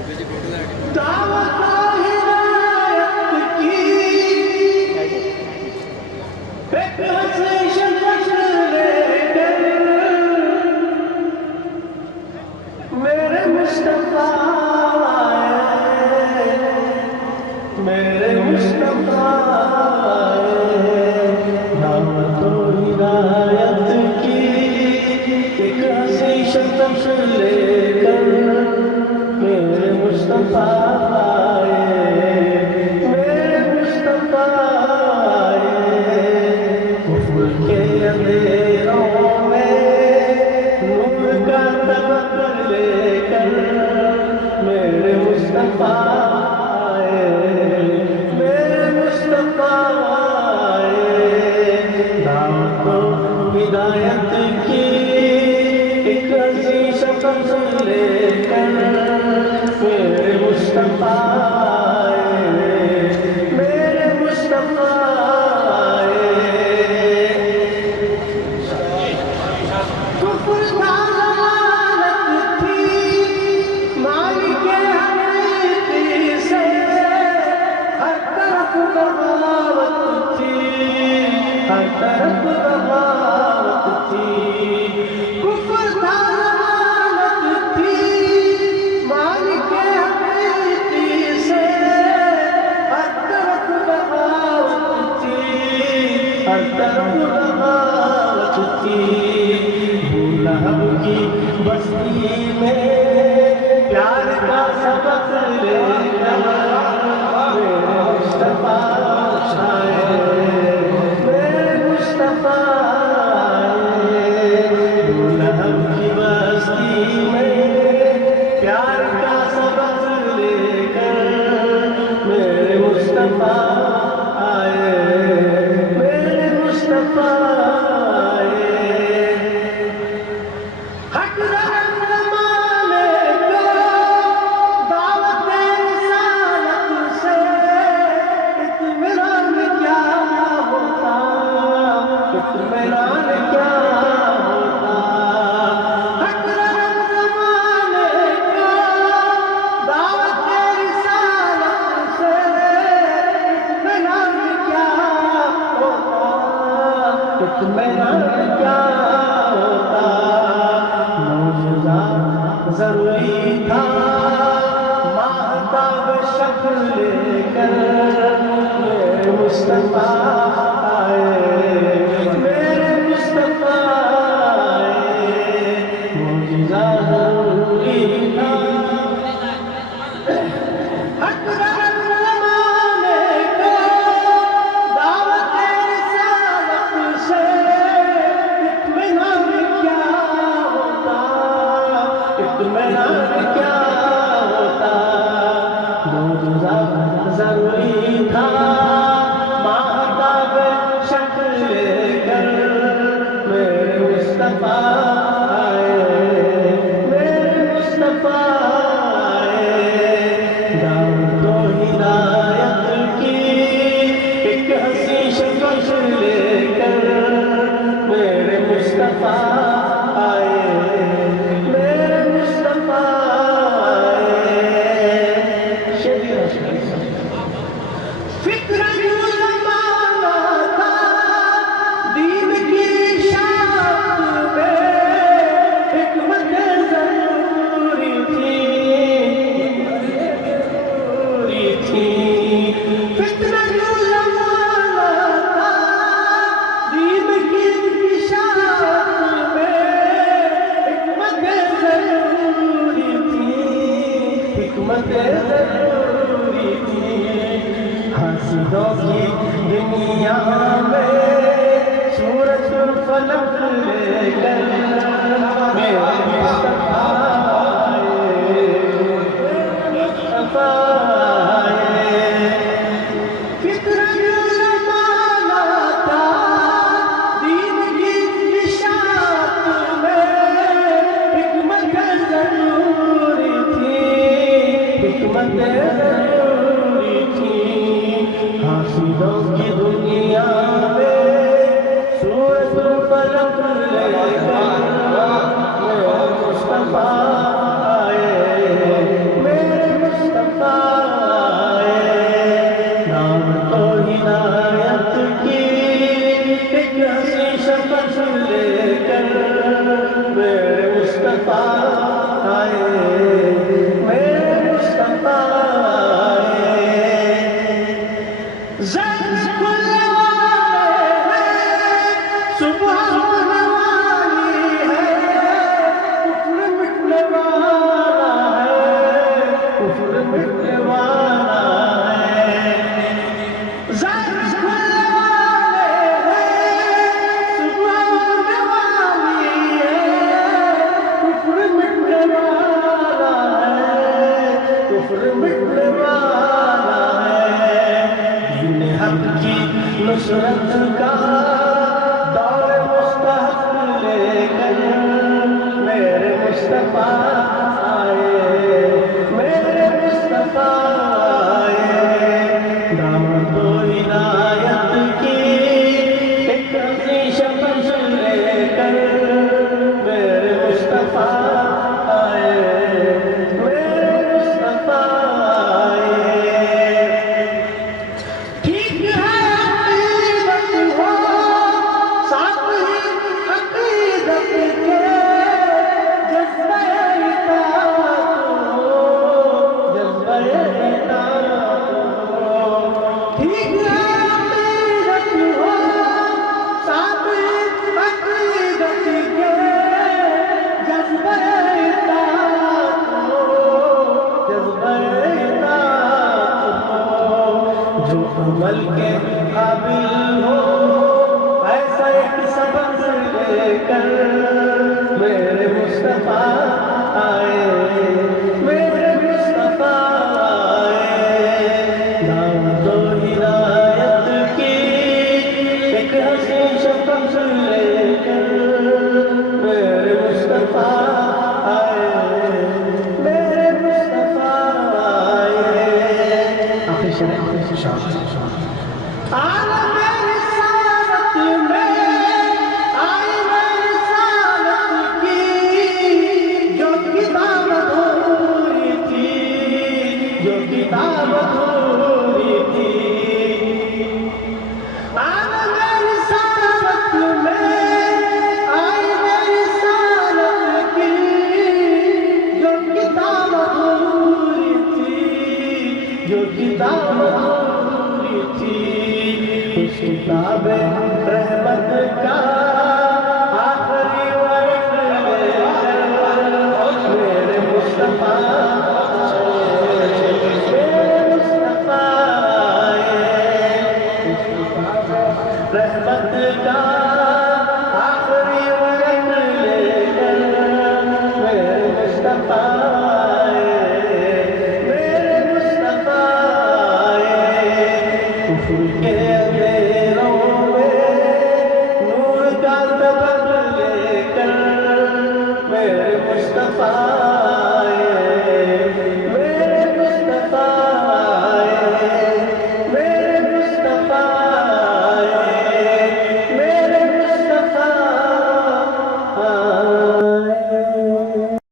دعوت ہدایت کی ایک حسین شخص لے کر میرے مصطفیٰ آئے، میرے مصطفیٰ آئے، دعوت و ہدایت کی ایک حسین شخص لے کر میرے مصطفیٰ آئے، میرے مصطفیٰ آئے، کفر کے اندھیروں میں نور کا طبق لے کر میرے مصطفیٰ آئے، میرے مصطفیٰ آئے، دعوت و ہدایت کی ایک عظیم شخص لے کر میرے مصطفیٰ آئے، میرے مصطفیٰ آئے۔ کفر کا ضلالت تھی مالک حقیقی سے، ہر طرف بغاوت تھی، ہر طرف بغاوت تھی۔ کفر کا ضلالت تھی مالک حقیقی سے، ہر طرف بغاوت تھی، ہر طرف بغاوت تھی۔ لہب کی بستی میں پیار کا سبق لے کر میرے مصطفیٰ آئے، میرے مصطفیٰ آئے، لہب کی بستی میں پیار کا سبق لے کر میرے مصطفیٰ آئے، میرے مصطفیٰ آئے۔ حق زمانے کو دعوت رسالت سے اطمینان کیا ہوتا، اطمینان کیا ہوتا۔ حق زمانے کو دعوت رسالت سے اطمینان کیا ہوتا، اطمینان کیا ہوتا۔ ضروری تھا ماہتاب شکل لے کر میرے مصطفیٰ آئے، میرے مصطفیٰ آئے، معجزہ ضروری تھا۔ حق زمانے کو دعوت رسالت سے اطمینان کیا ہوتا، اطمینان کیا ہوتا۔ معجزہ ضروری تھا ماہتاب شکل لے کر میرے مصطفیٰ آئے، میرے مصطفیٰ آئے، دعوت و ہدایت کی ایک حسین شکل لے کر میرے مصطفیٰ آئے، میرے مصطفیٰ آئے۔ فکر جو زمانہ تھا دین کی اشاعت میں، حکمت ضروری تھی۔ فکر جو زمانہ تھا دین کی اشاعت میں، حکمت ضروری تھی، حکمت ضروری تھی۔ حاسدوں کی دنیا میں سورج فلک لے کر میرے مصطفیٰ آئے، مصطفیٰ آئے۔ فکر جو زمانہ تھا دین کی اشاعت میں، حکمت ضروری تھی، حکمت ضروری تھی۔ حاسدوں کی دنیا میں سورج فلک لے کر میرے مصطفیٰ آئے، میرے مٹنے والا ہے، دین حق کی نصرت کا دور مستحق لے کر میرے مصطفیٰ آئے، میرے مصطفیٰ آئے، دعوت و ہدایت کی ایک عظیم شپش لے کر میرے مصطفیٰ آئے، میرے مصطفیٰ آئے۔ ٹھیک ہے عقیدت ہو ساتھ ہی عقیدت کے جذبہ اطاعت ہو، جذبہ اطاعت ہو۔ ٹھیک ہے عقیدت ہو ساتھ ہی عقیدت کے جذبہ اطاعت ہو، جذبہ اطاعت ہو۔ جو عمل کے قابل ہو ایسا ایک سبق لے کر میرے مصطفیٰ آئے، میرے مصطفیٰ آئے، دعوت و ہدایت کی ایک حسین شپش لے کر میرے مصطفیٰ آئے، میرے مصطفیٰ آئے۔ آخری شعر عالم رسالت میں آئین رسالت کی جو کتاب ادھوری تھی، جو کتاب ادھوری تھی، عالم رسالت میں آئین رسالت کی جو کتاب ادھوری تھی، جو کتاب ادھوری تھی، اس کتاب